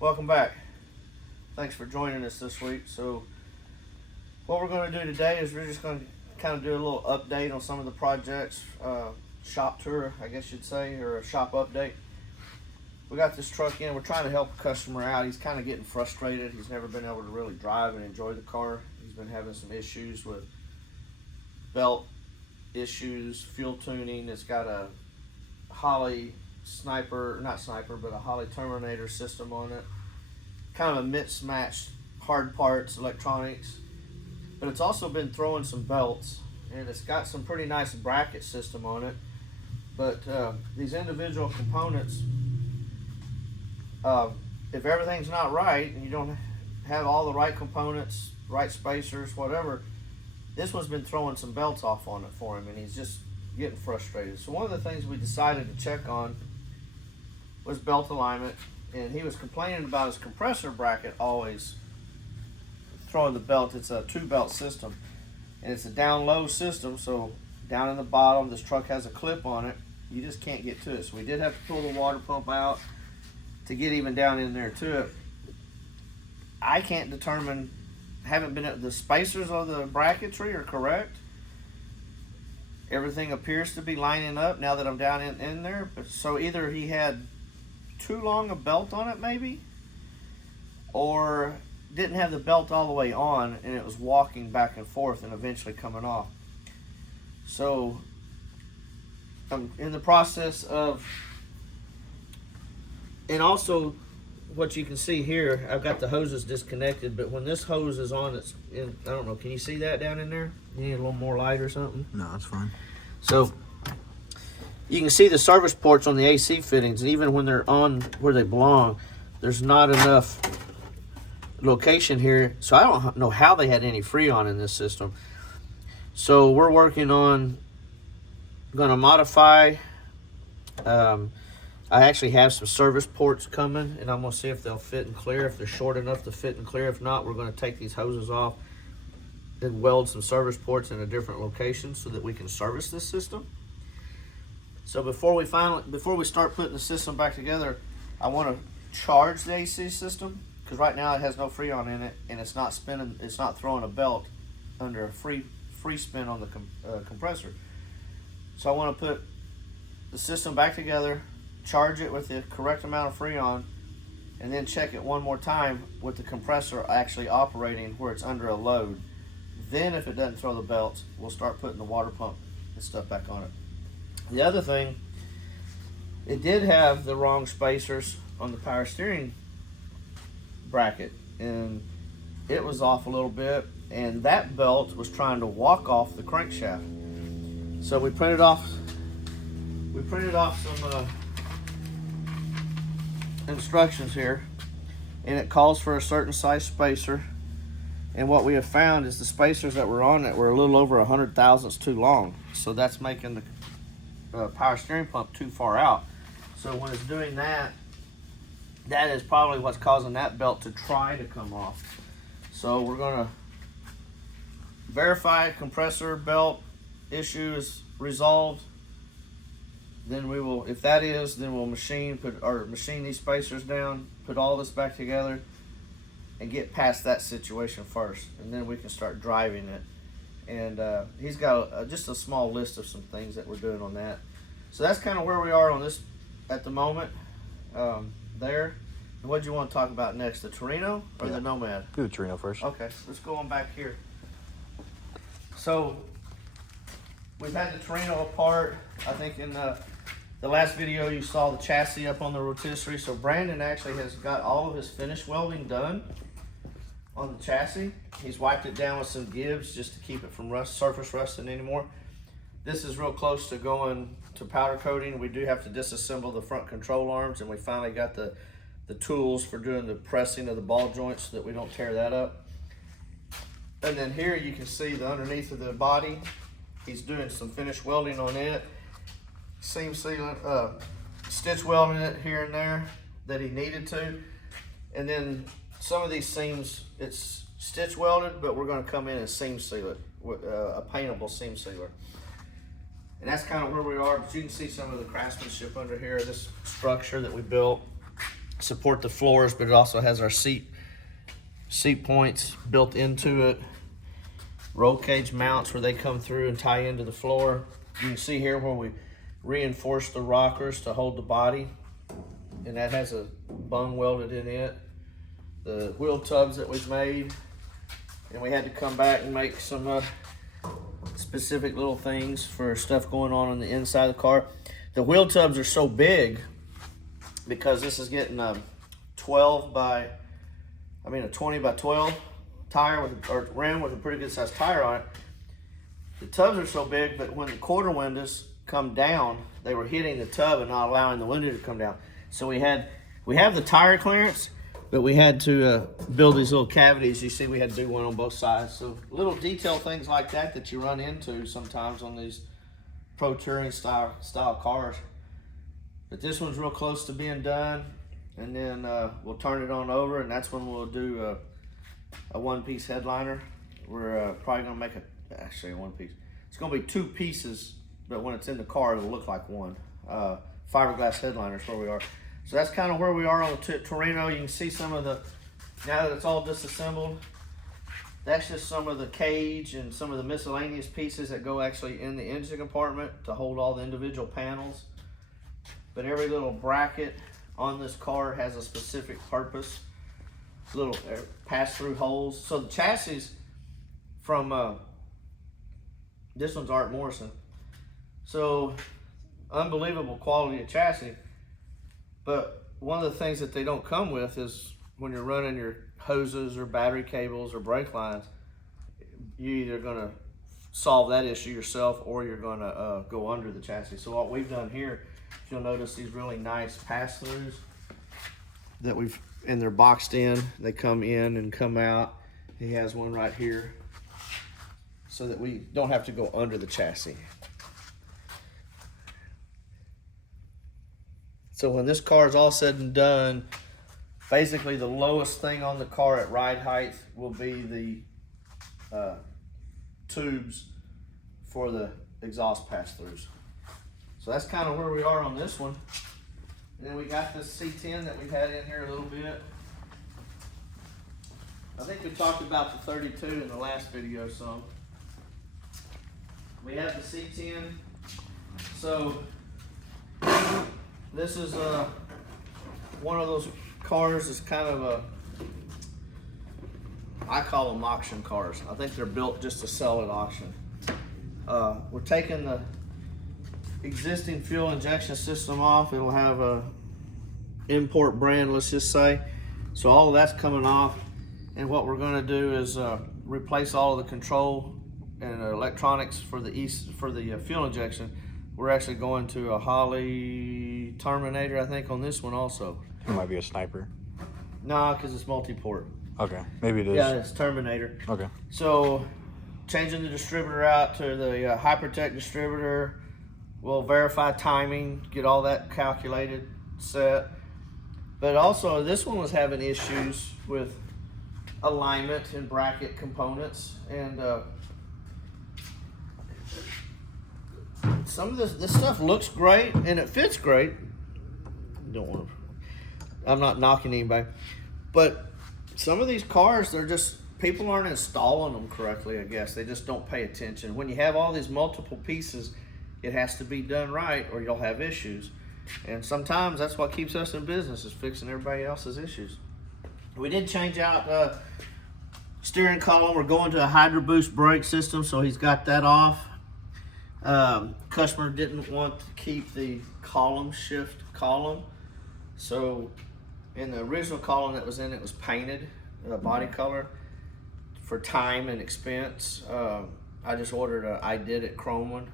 Welcome back. Thanks for joining us this week. So what we're going to do today is we're just going to kind of do a little update on some of the projects, shop tour, I guess you'd say, or a shop update. We got this truck in. We're trying to help a customer out. He's kind of getting frustrated. He's never been able to really drive and enjoy the car. He's been having some issues with belt issues, fuel tuning. It's got a Holley a Holley Terminator system on it. Kind of a mismatched hard parts, electronics. But it's also been throwing some belts, and it's got some pretty nice bracket system on it. But these individual components, if everything's not right and you don't have all the right components, right spacers, whatever, this one's been throwing some belts off on it for him, and he's just getting frustrated. So one of the things we decided to check on was belt alignment, and he was complaining about his compressor bracket always throwing the belt. It's a 2-belt system, and it's a down-low system, so down in the bottom, this truck has a clip on it. You just can't get to it. So we did have to pull the water pump out to get even down in there to it. I can't determine, haven't been at the spacers of the bracketry are correct. Everything appears to be lining up now that I'm down in there. But so either he had too long a belt on it maybe, or didn't have the belt all the way on and it was walking back and forth and eventually coming off. So I'm in the process of, and also what you can see here, I've got the hoses disconnected, but when this hose is on, it's in, I don't know, can you see that down in there? You need a little more light or something? No, that's fine. So you can see the service ports on the AC fittings, and even when they're on where they belong, there's not enough location here. So I don't know how they had any Freon in this system. So we're working on going to modify. I actually have some service ports coming, and I'm going to see if they'll fit and clear, if they're short enough to fit and clear. If not, we're going to take these hoses off and weld some service ports in a different location so that we can service this system. So before we start putting the system back together, I want to charge the AC system, because right now it has no Freon in it, and it's not spinning. It's not throwing a belt under a free spin on the compressor. So I want to put the system back together, charge it with the correct amount of Freon, and then check it one more time with the compressor actually operating where it's under a load. Then if it doesn't throw the belts, we'll start putting the water pump and stuff back on it. The other thing, it did have the wrong spacers on the power steering bracket, and it was off a little bit, and that belt was trying to walk off the crankshaft. So we printed off some instructions here, and it calls for a certain size spacer. And what we have found is the spacers that were on it were a little over 100 thousandths too long. So that's making the power steering pump too far out. So when it's doing that, that is probably what's causing that belt to try to come off. So we're going to verify compressor belt issue is resolved. Then we will, if that is, then we'll machine these spacers down, put all this back together, and get past that situation first, and then we can start driving it. And he's got just a small list of some things that we're doing on that. So that's kind of where we are on this at the moment. There. And what do you want to talk about next? The Torino or the Nomad? Do the Torino first. Okay, let's go on back here. So we've had the Torino apart. I think in the last video you saw the chassis up on the rotisserie. So Brandon actually has got all of his finish welding done on the chassis. He's wiped it down with some Gibbs just to keep it from surface rusting anymore. This is real close to going to powder coating. We do have to disassemble the front control arms, and we finally got the tools for doing the pressing of the ball joints so that we don't tear that up. And then here you can see the underneath of the body. He's doing some finish welding on it. Seam sealant, stitch welding it here and there that he needed to. And then some of these seams, it's stitch welded, but we're going to come in and seam seal it with a paintable seam sealer. And that's kind of where we are, but you can see some of the craftsmanship under here, this structure that we built. support the floors, but it also has our seat points built into it. Roll cage mounts where they come through and tie into the floor. You can see here where we reinforced the rockers to hold the body, and that has a bung welded in it. The wheel tubs that we've made, and we had to come back and make some specific little things for stuff going on the inside of the car. The wheel tubs are so big because this is getting a 20 by 12 tire or rim with a pretty good sized tire on it. The tubs are so big, but when the quarter windows come down, they were hitting the tub and not allowing the window to come down. So we have the tire clearance, but we had to build these little cavities. You see, we had to do one on both sides. So little detail things like that you run into sometimes on these pro touring style cars. But this one's real close to being done, and then we'll turn it on over, and that's when we'll do a one-piece headliner. We're probably gonna make a one-piece. It's gonna be two pieces, but when it's in the car, it'll look like one. Fiberglass headliner is where we are. So that's kind of where we are on the Torino. You can see some of the, now that it's all disassembled, that's just some of the cage and some of the miscellaneous pieces that go actually in the engine compartment to hold all the individual panels. But every little bracket on this car has a specific purpose. Little pass-through holes. So the chassis from, this one's Art Morrison. So unbelievable quality of chassis. But one of the things that they don't come with is when you're running your hoses or battery cables or brake lines, you're either gonna solve that issue yourself or you're gonna go under the chassis. So what we've done here, you'll notice these really nice pass-throughs that and they're boxed in. They come in and come out. He has one right here so that we don't have to go under the chassis. So when this car is all said and done, basically the lowest thing on the car at ride height will be the tubes for the exhaust pass-throughs. So that's kind of where we are on this one. And then we got this C10 that we've had in here a little bit. I think we talked about the 32 in the last video, so we have the C10. So this is one of those cars that's kind of I call them auction cars. I think they're built just to sell at auction. We're taking the existing fuel injection system off. It'll have a import brand, let's just say. So all of that's coming off. And what we're gonna do is replace all of the control and electronics for the fuel injection. We're actually going to a Holley Terminator, I think, on this one also. It might be a Sniper. Nah, because it's multi-port. Okay, maybe it is. Yeah, it's Terminator. Okay. So, changing the distributor out to the Hypertech distributor. We'll verify timing, get all that calculated, set. But also, this one was having issues with alignment and bracket components. And some of this stuff looks great and it fits great. I'm not knocking anybody, but some of these cars, people aren't installing them correctly, I guess. They just don't pay attention. When you have all these multiple pieces, it has to be done right or you'll have issues. And sometimes that's what keeps us in business, is fixing everybody else's issues. We did change out steering column. We're going to a Hydro Boost brake system, so he's got that off. Customer didn't want to keep the column shift column, so in the original column that was in it was painted body color for time and expense. I just ordered I did it chrome one,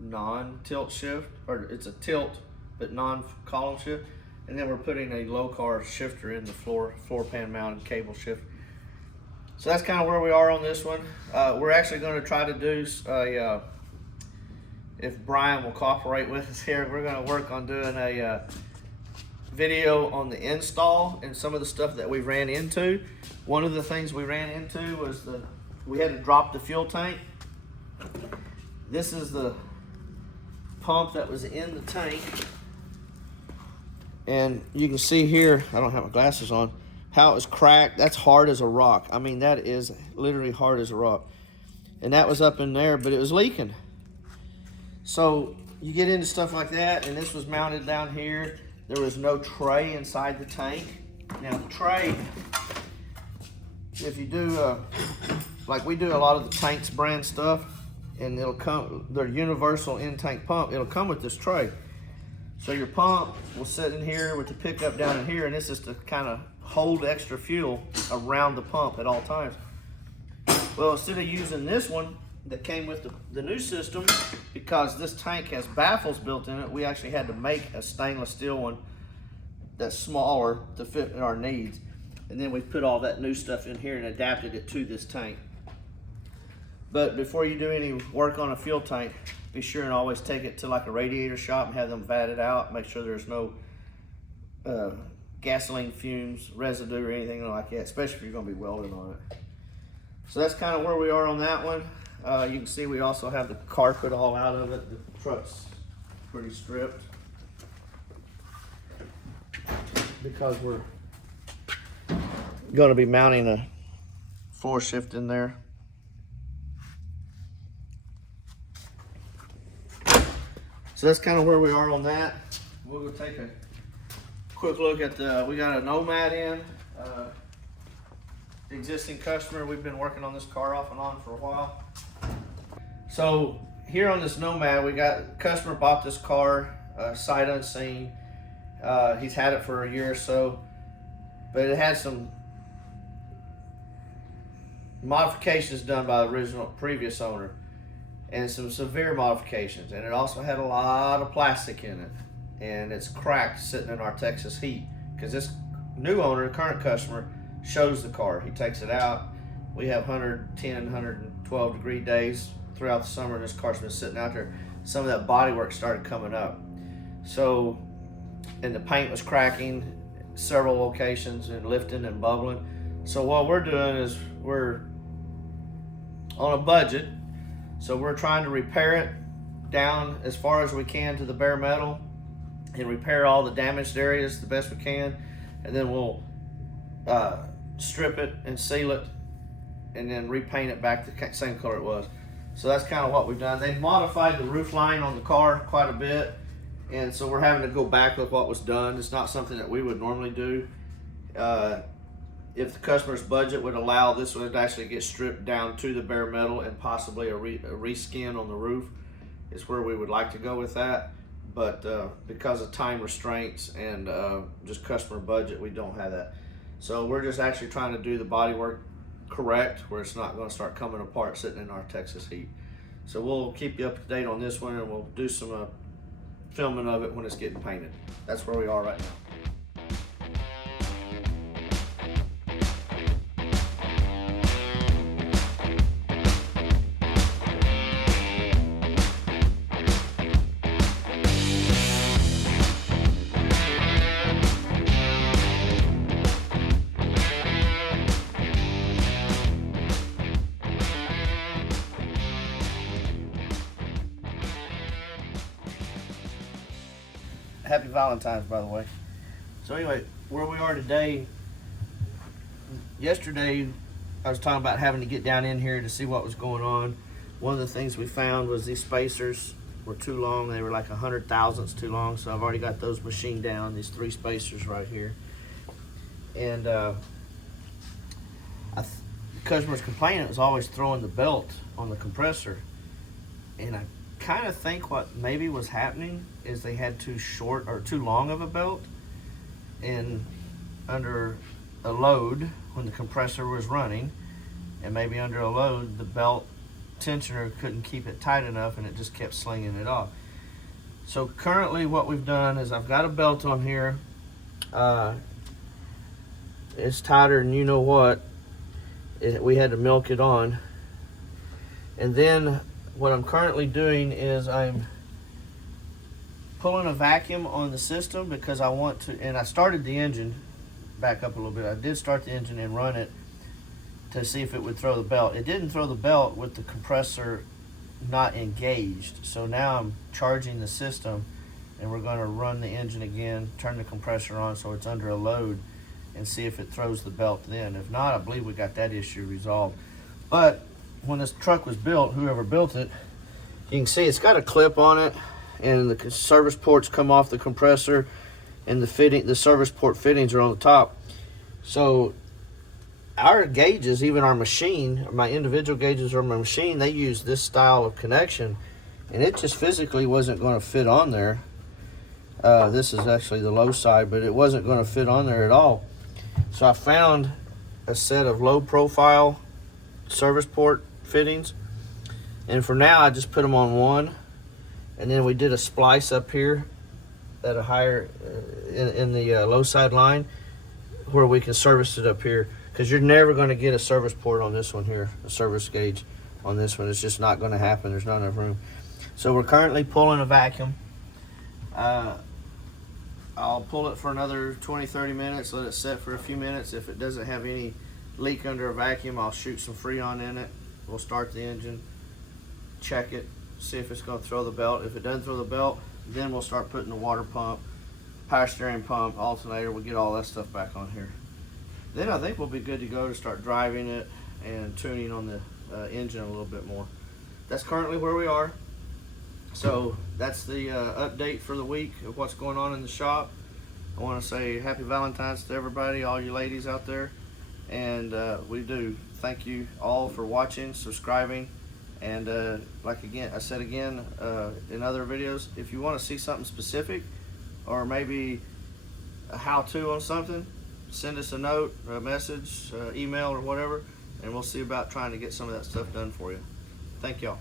non-tilt shift, or it's a tilt but non-column shift, and then we're putting a low car shifter in the floor pan mounted cable shift. So that's kind of where we are on this one. We're actually going to try to do if Brian will cooperate with us here, we're going to work on doing a video on the install and some of the stuff that we ran into. One of the things we ran into was we had to drop the fuel tank. This is the pump that was in the tank, And you can see here, I don't have my glasses on, how it was cracked. That's hard as a rock. I mean, that is literally hard as a rock. And that was up in there, but it was leaking. So you get into stuff like that, and this was mounted down here. There was no tray inside the tank. Now the tray, if you do, like we do a lot of the Tanks brand stuff, and it'll come, their universal in-tank pump, it'll come with this tray. So your pump will sit in here with the pickup down in here, and this is to kind of hold extra fuel around the pump at all times. Well, instead of using this one that came with the new system, because this tank has baffles built in it, we actually had to make a stainless steel one that's smaller to fit our needs. And then we put all that new stuff in here and adapted it to this tank. But before you do any work on a fuel tank, be sure and always take it to like a radiator shop and have them vat it out. Make sure there's no gasoline fumes, residue, or anything like that, especially if you're gonna be welding on it. So that's kind of where we are on that one. You can see we also have the carpet all out of it. The truck's pretty stripped because we're gonna be mounting a floor shift in there. So that's kind of where we are on that. We'll go take a quick look at we got a Nomad in. The existing customer, we've been working on this car off and on for a while. So here on this Nomad, we got, customer bought this car, sight unseen. He's had it for a year or so, but it had some modifications done by the original previous owner, and some severe modifications, and it also had a lot of plastic in it, and it's cracked sitting in our Texas heat because this new owner, current customer, shows the car. He takes it out. We have 110, 112 degree days throughout the summer, and this car's been sitting out there. Some of that bodywork started coming up. So, and the paint was cracking several locations and lifting and bubbling. So what we're doing is we're on a budget. So we're trying to repair it down as far as we can to the bare metal and repair all the damaged areas the best we can. And then we'll strip it and seal it and then repaint it back the same color it was. So that's kind of what we've done. They modified the roof line on the car quite a bit, and so we're having to go back with what was done. It's not something that we would normally do. If the customer's budget would allow, this would actually get stripped down to the bare metal and possibly a reskin on the roof is where we would like to go with that. But because of time restraints and just customer budget, we don't have that. So we're just actually trying to do the bodywork correct, where it's not going to start coming apart sitting in our Texas heat. So we'll keep you up to date on this one, and we'll do some filming of it when it's getting painted. That's where we are right now. Happy Valentine's, by the way. So anyway, where we are today, yesterday I was talking about having to get down in here to see what was going on. One of the things we found was these spacers were too long. They were like 100 thousandths too long, so I've already got those machined down, these 3 spacers right here. And the customer's complaining it was always throwing the belt on the compressor. And I kind of think what maybe was happening is they had too short or too long of a belt, and under a load when the compressor was running, and maybe under a load the belt tensioner couldn't keep it tight enough, and it just kept slinging it off. So currently what we've done is I've got a belt on here. It's tighter than you know what. We had to milk it on. And then what I'm currently doing is I'm pulling a vacuum on the system because I want to, and I started the engine back up a little bit. I did start the engine and run it to see if it would throw the belt. It didn't throw the belt with the compressor not engaged. So now I'm charging the system and we're going to run the engine again, turn the compressor on so it's under a load, and see if it throws the belt then. If not, I believe we got that issue resolved. But when this truck was built, whoever built it, you can see it's got a clip on it, and the service ports come off the compressor, and the service port fittings are on the top. So our gauges, even our machine, my individual gauges or my machine, they use this style of connection, and it just physically wasn't going to fit on there. This is actually the low side, but it wasn't going to fit on there at all. So I found a set of low profile service port fittings, and for now I just put them on one, and then we did a splice up here at a higher in the low side line where we can service it up here, because you're never going to get a service port on this one here, a service gauge on this one. It's just not going to happen. There's not enough room. So we're currently pulling a vacuum. I'll pull it for another 20-30 minutes, let it set for a few minutes. If it doesn't have any leak under a vacuum, I'll shoot some Freon in it. We'll start the engine, check it, see if it's going to throw the belt. If it doesn't throw the belt, then we'll start putting the water pump, power steering pump, alternator. We'll get all that stuff back on here. Then I think we'll be good to go to start driving it and tuning on the engine a little bit more. That's currently where we are. So that's the update for the week of what's going on in the shop. I want to say happy Valentine's to everybody, all you ladies out there. And we do thank you all for watching, subscribing, and like I said again in other videos, if you want to see something specific or maybe a how-to on something, send us a note, a message, email, or whatever, and we'll see about trying to get some of that stuff done for you. Thank y'all.